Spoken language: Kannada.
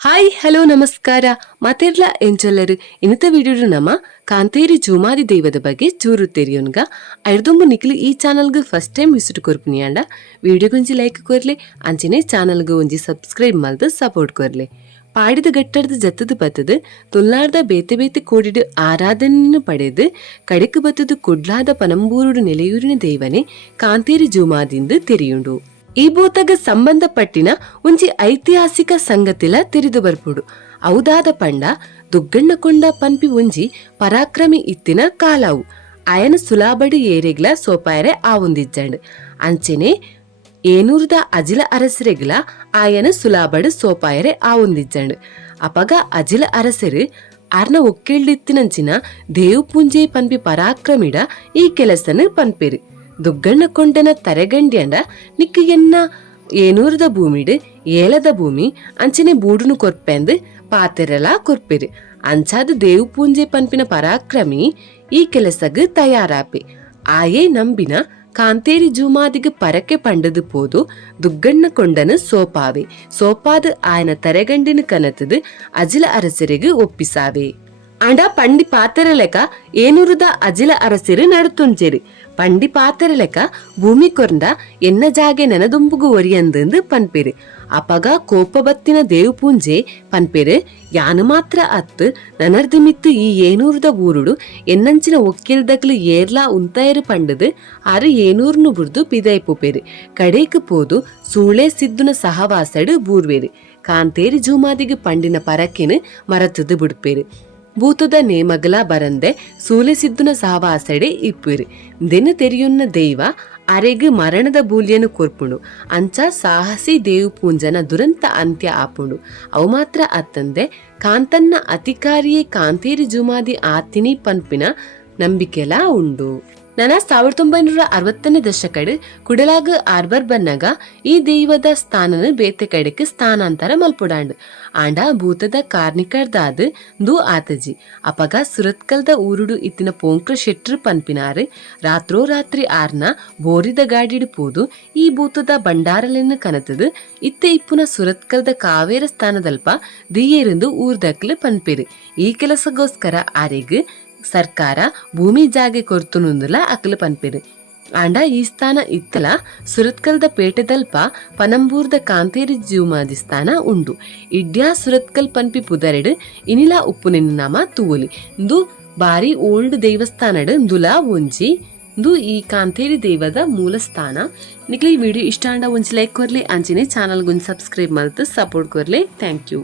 ಹಾಯ್ ಹಲೋ ನಮಸ್ಕಾರ ಮಾತೆರ್ಲ ಎಂಚೊಲ್ಲರು ಇನ್ನತ ವಿಡಿಯೋಡು ನಮ್ಮ ಕಾಂತೇರಿ ಜೂಮಾದಿ ದೈವದ ಬಗ್ಗೆ ಚೂರು ತೆರಿಯೋನ್ಗ ಐರ್ದೊಂಬು ನಿಕ್ಲು ಈ ಚಾನಲ್ಗೆ ಫಸ್ಟ್ ಟೈಮ್ ವಿಸಿಟ್ ಕೊರ್ಪುನಿಯಾಂಡ ವಿಡಿಯೋಗೊಂಜಿ ಲೈಕ್ ಕೊರ್ಲೆ ಅಂಚನೆ ಚಾನಲ್ಗೆ ಒಂಜಿ ಸಬ್ಸ್ಕ್ರೈಬ್ ಮಲ್ದು ಸಪೋರ್ಟ್ ಕೊರ್ಲೆ ಪಾಡಿದ ಗಟ್ಟಡ್ದು ಜತ್ತದು ಬತ್ತದು ತುಲ್ಲಾರ್ದ ಬೇತೆ ಬೇತೆ ಕೋಡಿಡು ಆರಾಧನೆಯನ್ನು ಪಡೆದು ಕಡೆಕು ಬತ್ತದು ಕುಡ್ಲಾದ ಪನಂಬೂರುಡು ನೆಲೆಯೂರಿನ ದೈವನೇ ಕಾಂತೇರಿ ಜೂಮಾದಿಂದು ತೆರಿಯುಂಡು. ಈ ಭೂತಗ ಸಂಬಂಧಪಟ್ಟಿನ ಒಂಜಿ ಐತಿಹಾಸಿಕ ಸಂಗತಿಲ ತಿರಿದು ಬರ್ಪುಡು. ಔದಾದ ಪಂಡ ದುಗ್ಗಣ್ಣಕೊಂಡ ಪನ್ಪಿ ಒಂಜಿ ಪರಾಕ್ರಮಿ ಇತ್ತಿನ ಕಾಲಾವು ಆಯನ ಸುಲಾಬಡಿ ಏರೆಗ್ಲ ಸೋಪಾಯರೆ ಆವೊಂದಿಜ್ಜಂಡ್ ಅಂಚೆನೆ ಏನೂರ್ದ ಅಜಿಲ ಅರಸರೆಗ್ಲ ಆಯನ ಸುಲಾಬಡ್ ಸೋಪಾಯರೆ ಆವೊಂದಿಜ್ಜಂಡ್ ಅಪಗ ಅಜಿಲ ಅರಸರು ಆರ್ನ ಒಕ್ಕೇಳ್ಳಿತ್ತಿನಂಚಿನ ದೇವು ಪೂಂಜೆ ಪನ್ಪಿ ಪರಾಕ್ರಮಿಡ ಈ ಕೆಲಸನ ಪನ್ಪೆರು. ದುಗ್ಗಣ್ಣಕೊಂಡನ ತರೆಗಂಡ್ಯಂಡ ನಿಕ್ಕು ಎನ್ನ ಏನೂರದ ಭೂಮಿಡು ಏಲದ ಭೂಮಿ ಅಂಚನೆ ಬೂಡುನು ಕೊರ್ಪೆಂದು ಪಾತೆರಲ ಕೊರ್ಪೆರು. ಅಂಚಾದ ದೇವು ಪೂಂಜೆ ಪನ್ಪಿನ ಪರಾಕ್ರಮಿ ಈ ಕೆಲಸಗ್ ತಯಾರಾಪೆ. ಆಯೇ ನಂಬಿನ ಕಾಂತೇರಿ ಜೂಮಾದಿಗೆ ಪರಕೆ ಪಂಡದು ಪೋದು ದುಗ್ಗಣ್ಣಕೊಂಡನು ಸೋಪಾವೆ. ಸೋಪಾದ ಆಯನ ತರೆಗಂಡಿನ ಕನತದು ಅಜಿಲ ಅರಸರಿಗೆ ಒಪ್ಪಿಸಾವೆ. ಅಂಡ ಪಂಡಿ ಪಾತೆರ ಲೆಕ್ಕ ಏನೂರದ ಅಜಿಲ ಅರಸರು ನಡುತುಂಚೆರು. ಪಂಡಿ ಪಾತೆರ ಲೆಕ್ಕ ಭೂಮಿ ಕೊರ್ಂಡ ಎನ್ನ ಜಾಗೆ ನೆನದುಂಬುಗು ಒರಿಯಂದು ಪನ್ಪೆರು. ಅಪಗ ಕೋಪ ಬತ್ತಿನ ದೇವು ಪೂಂಜೆ ಪನ್ಪೆರು ಯಾನು ಮಾತ್ರ ಅತ್ತು ನನರ್ದು ಮಿತ್ತು ಈ ಏನೂರದ ಊರುಡು ಎನ್ನಂಚಿನ ಒಕ್ಕಿಲ್ದಕ್ಲು ಏರ್ಲಾ ಉಂತಾಯರು ಪಂಡದು ಆರು ಏನೂರ್ನು ಬುರ್ದು ಪಿದೈಪುಪೆರು. ಕಡೇಕು ಪೋದು ಸೂಳೆ ಸಿದ್ದುನ ಸಹವಾಸಡು ಬೂರ್ವೆರು. ಕಾಂತೇರಿ ಜೂಮಾದಿಗೆ ಪಂಡಿನ ಪರಕೆನು ಮರತದು ಬಿಡ್ಪೆರು. ಭೂತದ ನೇಮಗಲ ಬರಂದೆ ಸೂಲೆಸಿದ್ದುನ ಸಹವಾಸಡೆ ಇಪ್ಪುರು. ದೆನು ತೆರಿಯುನ್ನ ದೈವ ಅರೆಗು ಮರಣದ ಬೂಲಿಯನು ಕೊರ್ಪುಂಡು. ಅಂಚ ಸಾಹಸಿ ದೇವು ಪೂಂಜನ ದುರಂತ ಅಂತ್ಯ ಆಪುಂಡು. ಅವು ಮಾತ್ರ ಅತ್ತಂದೆ ಕಾಂತನ್ನ ಅಧಿಕಾರಿಯೇ ಕಾಂತೇರಿ ಜೂಮಾದಿ ಆತಿನಿ ಪನ್ಪಿನ ನಂಬಿಕೆಲ ಉಂಡು. ನನ್ನ 1960ನೇ ದಶಕಡ್ ಕುಡಲಾಗ ಆರ್ಬರ್ ಬನ್ನಗ ಈ ದೈವದ ಸ್ಥಾನನ ಬೇತೆ ಕಡೆಕ್ ಸ್ಥಾನಾಂತರ ಮಲ್ಪುಡಾಂಡು. ಆಂಡ ಭೂತದ ಕಾರ್ನಿಕರ್ದಾದ್ ದು ಆತಜಿ ಅಪಗ ಸುರತ್ಕಲ್ದ ಊರುಡು ಇತ್ತಿನ ಪೋಂಕ್ರ ಶೆಟ್ರು ಪನ್ಪಿನಾರು ರಾತ್ರೋ ರಾತ್ರಿ ಆರ್ನ ಬೋರಿದ ಗಾಡಿಡು ಪೋದು ಈ ಭೂತದ ಬಂಡಾರಲೆನ್ನು ಕನತದು ಇತ್ತೆ ಇಪ್ಪುನ ಸುರತ್ಕಲ್ದ ಕಾವೇರ ಸ್ಥಾನದಲ್ಪ ದಿಯೇರಂದು ಊರ್ದಕ್ಲು ಪನ್ಪೆರು. ಈ ಕೆಲಸಗೋಸ್ಕರ ಆರೆಗ್ ಸರ್ಕಾರ ಭೂಮಿ ಜಾಗೆ ಕೊರ್ತುನುಂದುಲ ಅಕ್ಲು ಪನ್ಪೆರು. ಆಂಡ ಈ ಸ್ಥಾನ ಇತ್ತಲ ಸುರತ್ಕಲ್ದ ಪೇಟೆದಲ್ಪ ಪನಂಬೂರ್ದ ಕಾಂತೇರಿ ಜೂಮಾದಿ ಸ್ಥಾನ ಉಂಡು. ಇಡ್ಯಾ ಸುರತ್ಕಲ್ ಪನ್ಪಿ ಪುದರೆಡು ಇನಿಲ ಉಪ್ಪುನಿನ ನಾಮ ತೂವಲಿ ಇಂದು ಬಾರಿ ಓಲ್ಡ್ ದೇವಸ್ಥಾನಡ್ ದುಲಾ ಒಂಜಿ ಇಂದು ಈ ಕಾಂತೇರಿ ದೇವದ ಮೂಲ ಸ್ಥಾನ. ನಿಕ್ಲಿ ಈ ವಿಡಿಯೋ ಇಷ್ಟ ಆಂಡ ಒಂಜಿ ಲೈಕ್ ಕೊರ್ಲಿ ಅಂಚಿನೆ ಚಾನಲ್ಗೊಂದು ಸಬ್ಸ್ಕ್ರೈಬ್ ಮಲ್ತು ಸಪೋರ್ಟ್ ಕೊರ್ಲಿ. Thank you.